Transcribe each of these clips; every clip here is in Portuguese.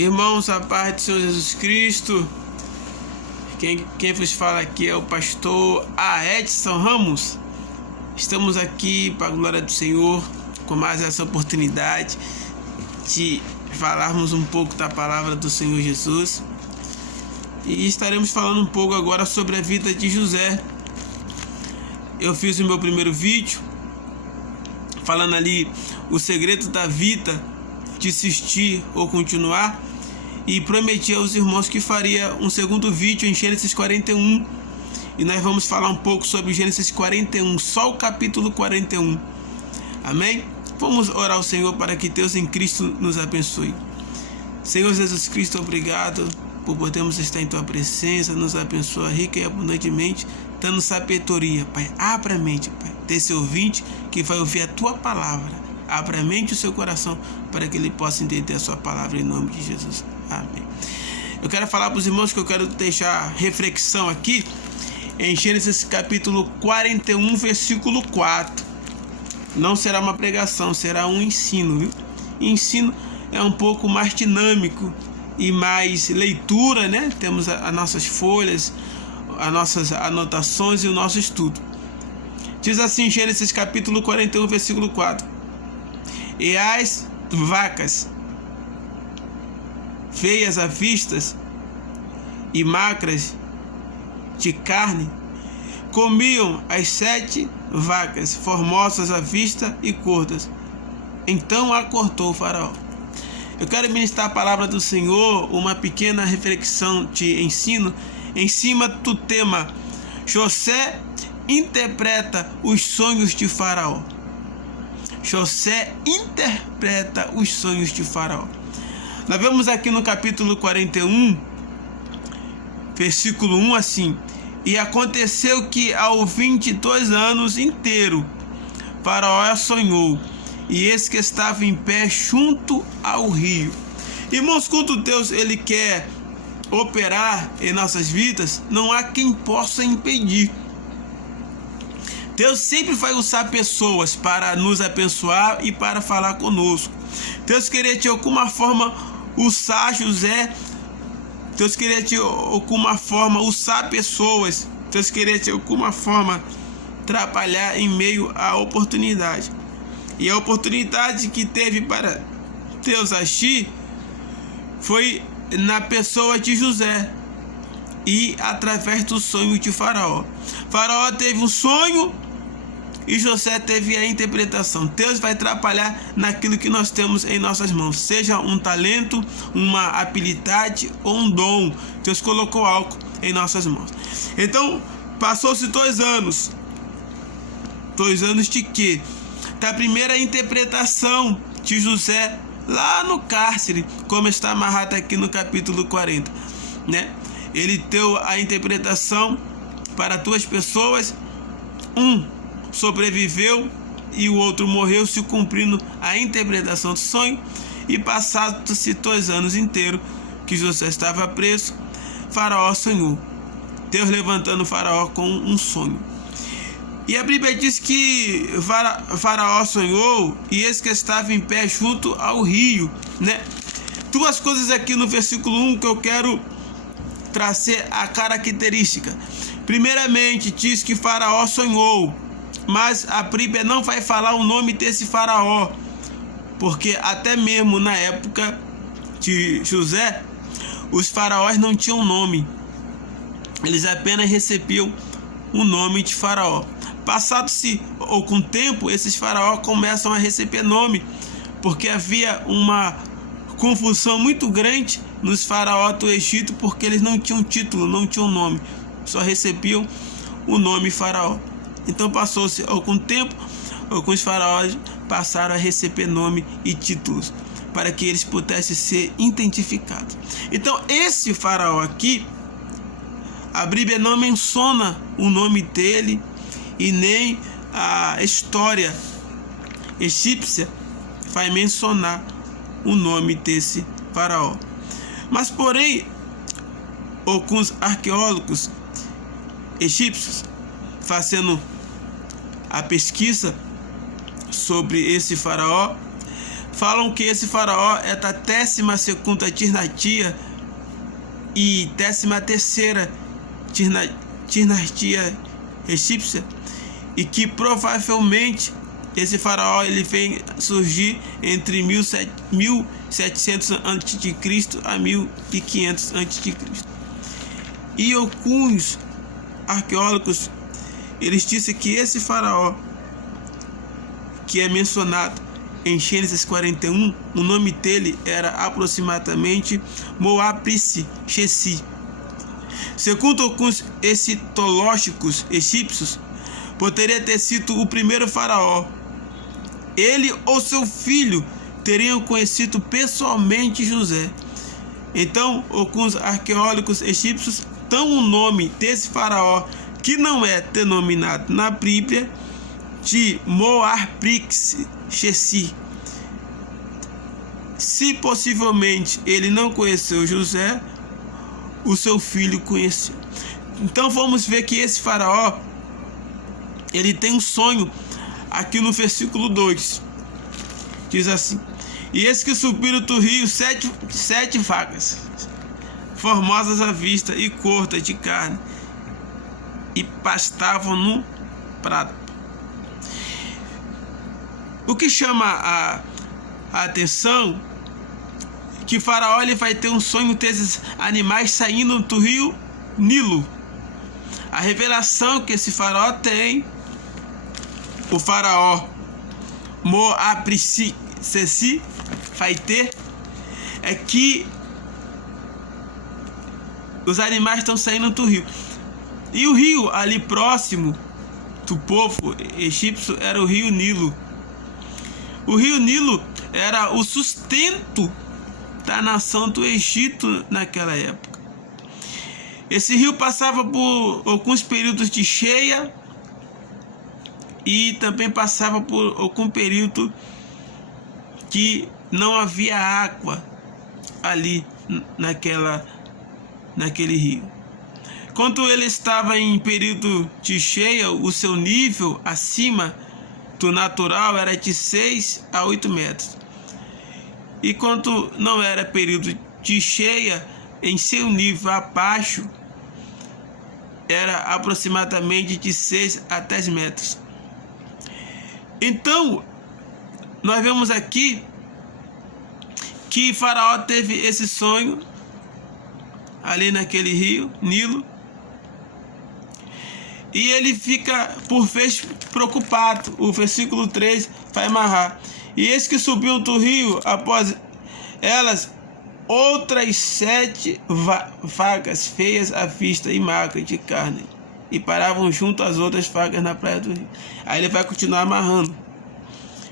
Irmãos, a paz do Senhor Jesus Cristo. Quem vos fala aqui é o pastor Edson Ramos. Estamos aqui para a glória do Senhor, com mais essa oportunidade de falarmos um pouco da palavra do Senhor Jesus. E estaremos falando um pouco agora sobre a vida de José. Eu fiz o meu primeiro vídeo falando ali o segredo da vida, de insistir ou continuar, e prometi aos irmãos que faria um segundo vídeo em Gênesis 41, e nós vamos falar um pouco sobre Gênesis 41, só o capítulo 41. Amém? Vamos orar ao Senhor para que Deus em Cristo nos abençoe. Senhor Jesus Cristo, obrigado por podermos estar em Tua presença. Nos abençoa rica e abundantemente, dando sabedoria, Pai. Abra a mente, Pai, desse ouvinte que vai ouvir a Tua palavra. Abra a mente e o seu coração para que ele possa entender a sua palavra, em nome de Jesus. Amém. Eu quero falar para os irmãos que eu quero deixar reflexão aqui em Gênesis capítulo 41, versículo 4. Não será uma pregação, será um ensino, viu? Ensino é um pouco mais dinâmico e mais leitura, né? Temos as nossas folhas, as nossas anotações e o nosso estudo. Diz assim, Gênesis capítulo 41, versículo 4. E as vacas, feias à vista e magras de carne, comiam as 7 vacas, formosas à vista e gordas. Então acordou o faraó. Eu quero ministrar a palavra do Senhor, uma pequena reflexão de ensino em cima do tema: José interpreta os sonhos de faraó. José interpreta os sonhos de faraó. Nós vemos aqui no capítulo 41, versículo 1 assim: E aconteceu que ao 22 anos inteiro, faraó sonhou, e eis que estava em pé junto ao rio. Irmãos, quando Deus ele quer operar em nossas vidas, não há quem possa impedir. Deus sempre vai usar pessoas para nos abençoar e para falar conosco. Deus queria de alguma forma usar José. Deus queria de alguma forma usar pessoas. Deus queria de alguma forma trabalhar em meio à oportunidade. E a oportunidade que teve para Deus agir foi na pessoa de José e através do sonho de Faraó. Faraó teve um sonho e José teve a interpretação. Deus vai trabalhar naquilo que nós temos em nossas mãos, seja um talento, uma habilidade ou um dom. Deus colocou algo em nossas mãos. Então, passou-se 2 anos. 2 anos de quê? Da primeira interpretação de José lá no cárcere, como está amarrado aqui no capítulo 40, né? Ele deu a interpretação para 2 pessoas. Um sobreviveu e o outro morreu, se cumprindo a interpretação do sonho. E passados-se 2 anos inteiros que José estava preso, Faraó sonhou. Deus levantando Faraó com um sonho. E a Bíblia diz que Faraó sonhou e eis que estava em pé junto ao rio, né? 2 coisas aqui no versículo 1 que eu quero trazer a característica. Primeiramente, diz que Faraó sonhou, mas a Bíblia não vai falar o nome desse faraó, porque até mesmo na época de José, os faraós não tinham nome, eles apenas recebiam o nome de faraó. Passado-se algum tempo, esses faraós começam a receber nome, porque havia uma confusão muito grande nos faraós do Egito, porque eles não tinham título, não tinham nome, só recebiam o nome faraó. Então passou-se algum tempo, alguns faraós passaram a receber nome e títulos, para que eles pudessem ser identificados. Então esse faraó aqui, a Bíblia não menciona o nome dele, e nem a história egípcia vai mencionar o nome desse faraó. Mas porém, alguns arqueólogos egípcios, fazendo a pesquisa sobre esse faraó, falam que esse faraó é da 12ª dinastia e 13ª dinastia egípcia, e que provavelmente esse faraó ele vem surgir entre 1700 a.C. a 1500 a.C. E alguns arqueólogos eles dizem que esse faraó que é mencionado em Gênesis 41, o nome dele era aproximadamente Moaprici-Shesi. Segundo alguns escitológicos egípcios, poderia ter sido o primeiro faraó. Ele ou seu filho teriam conhecido pessoalmente José. Então, alguns arqueólogos egípcios dão o nome desse faraó, que não é denominado na Bíblia, de Moaprici-Shesi. Se possivelmente ele não conheceu José, o seu filho conheceu. Então vamos ver que esse faraó ele tem um sonho aqui no versículo 2. Diz assim: e eis que subiram do rio sete vacas, formosas à vista e curtas de carne, e pastavam no prado. O que chama a atenção que faraó ele vai ter um sonho desses animais saindo do rio Nilo. A revelação que esse faraó tem, o faraó Moaprici-Shesi vai ter, é que os animais estão saindo do rio. E o rio ali próximo do povo egípcio era o rio Nilo. O rio Nilo era o sustento da nação do Egito naquela época. Esse rio passava por alguns períodos de cheia e também passava por algum período que não havia água ali naquele rio. Quando ele estava em período de cheia, o seu nível acima do natural era de 6 a 8 metros. E quando não era período de cheia, em seu nível abaixo, era aproximadamente de 6 a 10 metros. Então, nós vemos aqui que faraó teve esse sonho ali naquele rio, Nilo, e ele fica por vez preocupado. O versículo 3 vai amarrar: e eis que subiam do rio após elas outras 7 vagas feias à vista e magras de carne, e paravam junto às outras vagas na praia do rio. Aí ele vai continuar amarrando.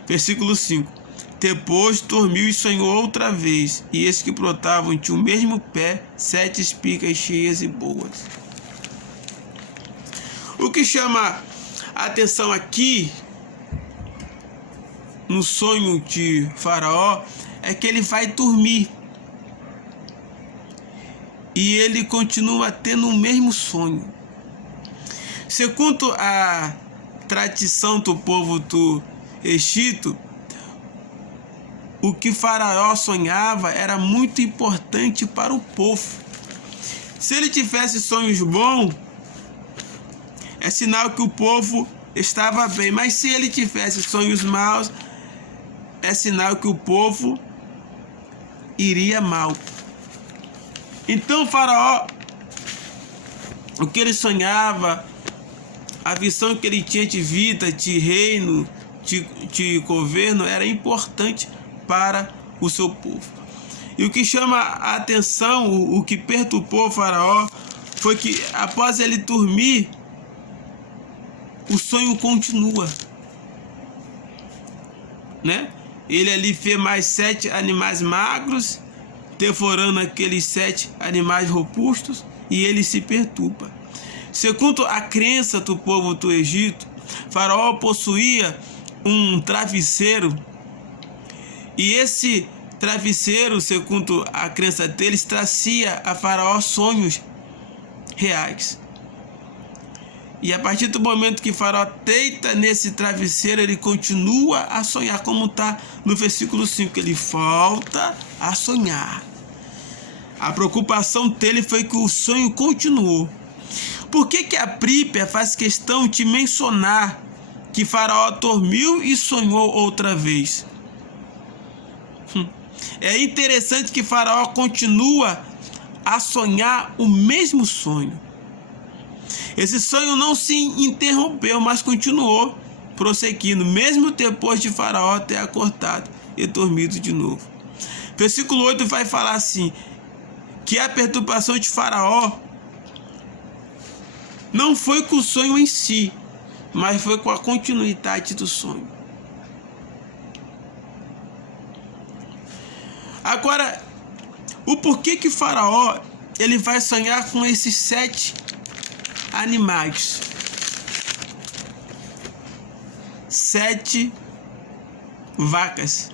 Versículo 5: depois dormiu e sonhou outra vez, e eis que brotavam de um mesmo pé 7 espigas cheias e boas. O que chama a atenção aqui no sonho de faraó é que ele vai dormir e ele continua tendo o mesmo sonho. Segundo a tradição do povo do Egito, o que faraó sonhava era muito importante para o povo. Se ele tivesse sonhos bons, é sinal que o povo estava bem, mas se ele tivesse sonhos maus, é sinal que o povo iria mal. Então faraó, o que ele sonhava, a visão que ele tinha de vida, de reino, de governo, era importante para o seu povo. E o que chama a atenção, o que perturbou o faraó, foi que após ele dormir, o sonho continua, né? Ele ali vê mais 7 animais magros devorando aqueles 7 animais robustos, e ele se perturba. Segundo a crença do povo do Egito, faraó possuía um travesseiro, e esse travesseiro, segundo a crença deles, trazia a faraó sonhos reais. E a partir do momento que Faraó deita nesse travesseiro, ele continua a sonhar, como está no versículo 5. Ele volta a sonhar. A preocupação dele foi que o sonho continuou. Por que a Prípia faz questão de mencionar que Faraó dormiu e sonhou outra vez? É interessante que Faraó continua a sonhar o mesmo sonho. Esse sonho não se interrompeu, mas continuou prosseguindo, mesmo depois de Faraó ter acordado e dormido de novo. Versículo 8 vai falar assim, que a perturbação de Faraó não foi com o sonho em si, mas foi com a continuidade do sonho. Agora, o porquê que Faraó ele vai sonhar com esses 7 animais? 7 vacas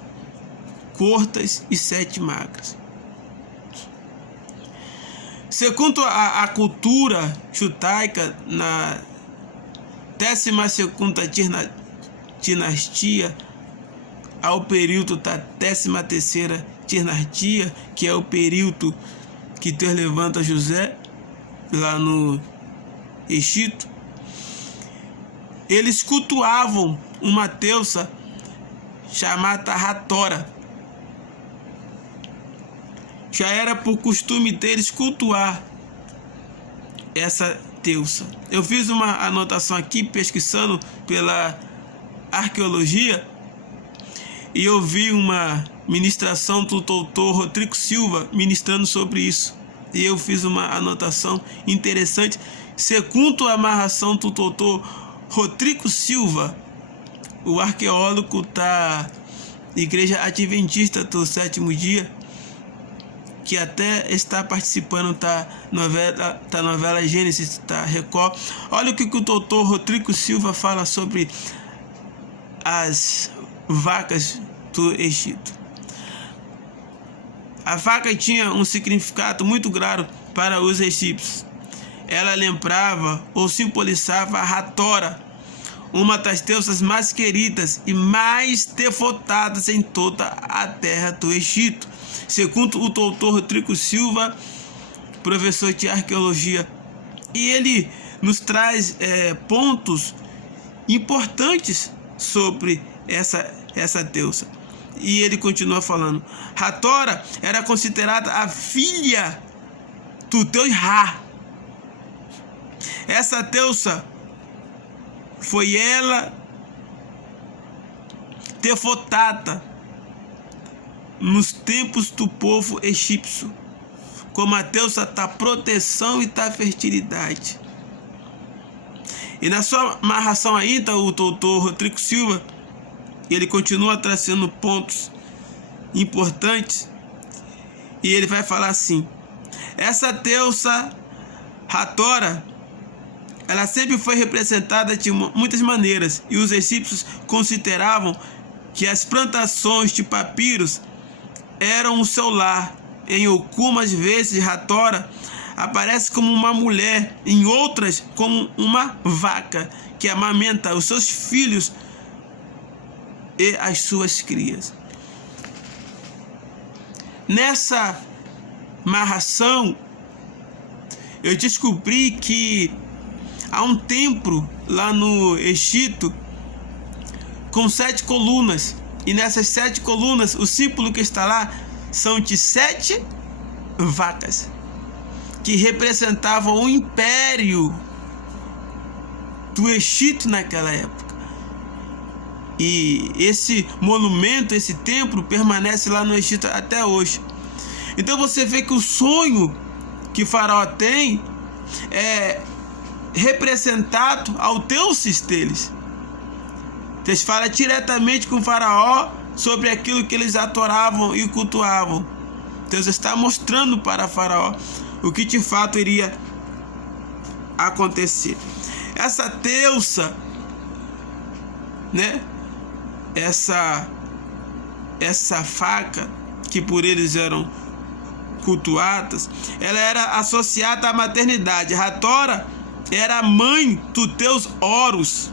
curtas e 7 magras. Segundo a cultura judaica, na 12ª dinastia, ao período da 13ª dinastia, que é o período que Deus levanta José lá no Egito, eles cultuavam uma deusa chamada Hathora. Já era por costume deles cultuar essa deusa. Eu fiz uma anotação aqui, pesquisando pela arqueologia, e eu vi uma ministração do doutor Rodrigo Silva ministrando sobre isso. E eu fiz uma anotação interessante. Segundo a amarração do doutor Rodrigo Silva, o arqueólogo da Igreja Adventista do Sétimo Dia, que até está participando da novela Gênesis da Record. Olha o que o doutor Rodrigo Silva fala sobre as vacas do Egito. A vaca tinha um significado muito claro para os egípcios. Ela lembrava ou simbolizava a Hathora, uma das deusas mais queridas e mais devotadas em toda a terra do Egito. Segundo o doutor Rodrigo Silva, professor de arqueologia, e ele nos traz pontos importantes sobre essa deusa. E ele continua falando: Hathora era considerada a filha do deus Ra. Essa deusa foi ela devotada nos tempos do povo egípcio como a deusa da proteção e da fertilidade. E na sua amarração ainda, o doutor Rodrigo Silva, ele continua trazendo pontos importantes, e ele vai falar assim: essa deusa Hathora, ela sempre foi representada de muitas maneiras, e os egípcios consideravam que as plantações de papiros eram o seu lar. Em algumas vezes Hathora aparece como uma mulher, em outras como uma vaca que amamenta os seus filhos e as suas crias. Nessa narração, eu descobri que há um templo lá no Egito com 7 colunas, e nessas 7 colunas o símbolo que está lá são de 7 vacas que representavam o império do Egito naquela época. E esse monumento, esse templo, permanece lá no Egito até hoje. Então você vê que o sonho que Faraó tem é representado ao deuses deles. Deus fala diretamente com Faraó sobre aquilo que eles adoravam e cultuavam. Deus está mostrando para Faraó o que de fato iria acontecer. Essa deusa, né? Essa faca que por eles eram cultuadas, ela era associada à maternidade. Hathora era a mãe dos teus Horus.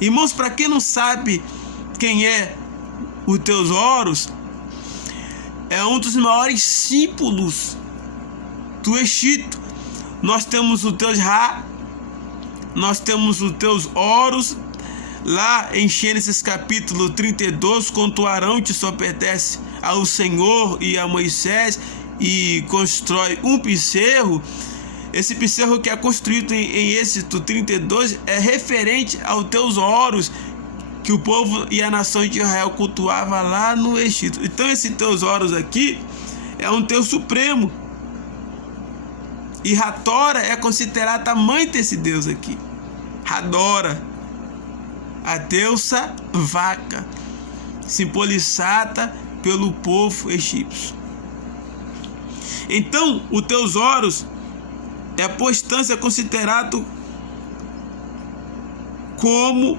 Irmãos, para quem não sabe quem é o teus Horus, é um dos maiores símbolos do Egito. Nós temos o Deus Ra, nós temos o Deus Horus. Lá em Gênesis capítulo 32, quando Arão te só pertence ao Senhor e a Moisés e constrói um bezerro, esse bezerro que é construído em Êxodo 32 é referente ao Deus Horus, que o povo e a nação de Israel cultuava lá no Egito. Então esse Deus Horus aqui é um Deus supremo. E Hathora é considerada a mãe desse Deus aqui. Hadora, a deusa vaca, simbolizada pelo povo egípcio. Então, o Deus Horus é, por instância, considerado como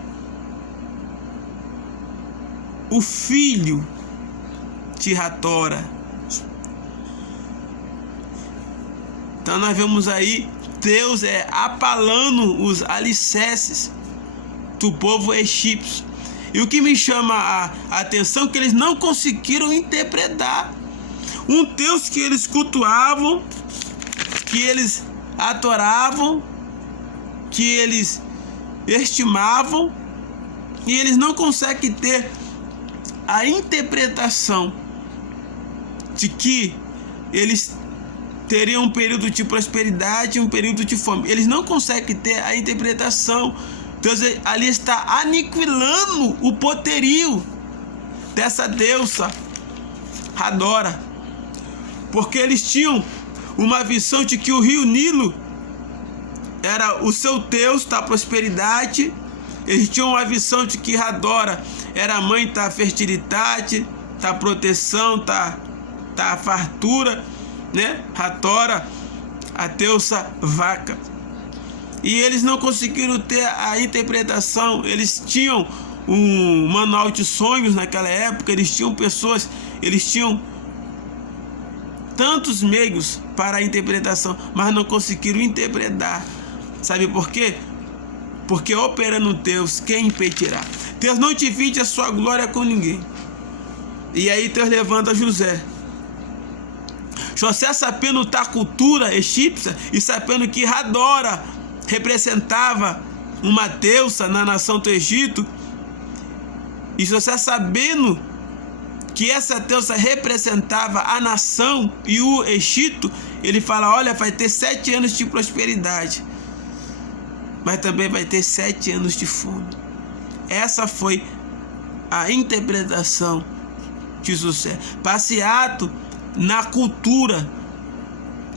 o filho de Hathora. Então nós vemos aí Deus apalando os alicerces do povo egípcio. E o que me chama a atenção é que eles não conseguiram interpretar um Deus que eles cultuavam, que eles adoravam, que eles estimavam, e eles não conseguem ter a interpretação de que eles teriam um período de prosperidade e um período de fome. Eles não conseguem ter a interpretação. Deus ali está aniquilando o poderio dessa deusa Hadora, porque eles tinham uma visão de que o rio Nilo era o seu Deus da prosperidade. Eles tinham uma visão de que Hadora era a mãe da fertilidade, da proteção, da fartura, né? Hathora, a deusa vaca. E eles não conseguiram ter a interpretação. Eles tinham um manual de sonhos naquela época, eles tinham pessoas, eles tinham tantos meios para a interpretação, mas não conseguiram interpretar. Sabe por quê? Porque operando Deus, quem impedirá? Deus não divide a sua glória com ninguém. E aí Deus levanta José. José, sabendo da cultura egípcia e sabendo que Hadora representava uma deusa na nação do Egito, e José, sabendo que essa deusa representava a nação e o Egito, ele fala: olha, vai ter 7 anos de prosperidade, mas também vai ter 7 anos de fome. Essa foi a interpretação de José, baseado na cultura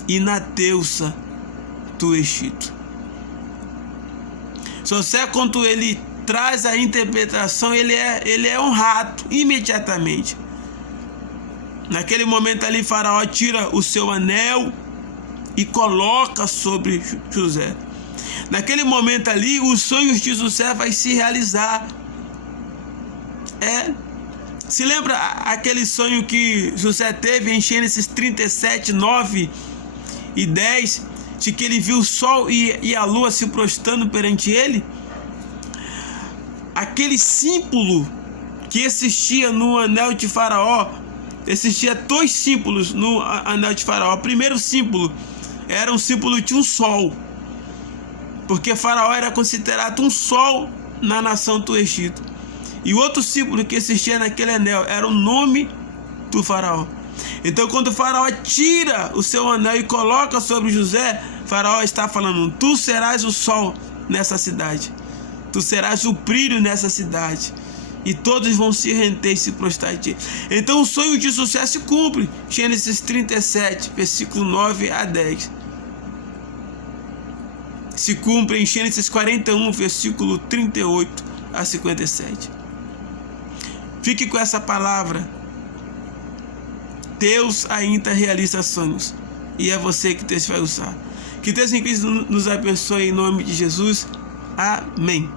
e na deusa do Egito. José, quando ele traz a interpretação, ele é honrado imediatamente. Naquele momento ali, Faraó tira o seu anel e coloca sobre José. Naquele momento ali, os sonhos de José vai se realizar. Se lembra aquele sonho que José teve em Gênesis 37, 9 e 10, de que ele viu o sol e a lua se prostrando perante ele? Aquele símbolo que existia no anel de Faraó, existia 2 símbolos no anel de Faraó. O primeiro símbolo era um símbolo de um sol, porque Faraó era considerado um sol na nação do Egito. E o outro símbolo que existia naquele anel era o nome do Faraó. Então, quando o Faraó tira o seu anel e coloca sobre José, Faraó está falando: tu serás o sol nessa cidade, tu serás o brilho nessa cidade, e todos vão se render e se prostrar a ti. Então o sonho de José se cumpre. Gênesis 37, versículo 9 a 10. Se cumpre em Gênesis 41, versículo 38 a 57. Fique com essa palavra. Deus ainda realiza sonhos, e é você que Deus vai usar. Que Deus em Cristo nos abençoe em nome de Jesus. Amém.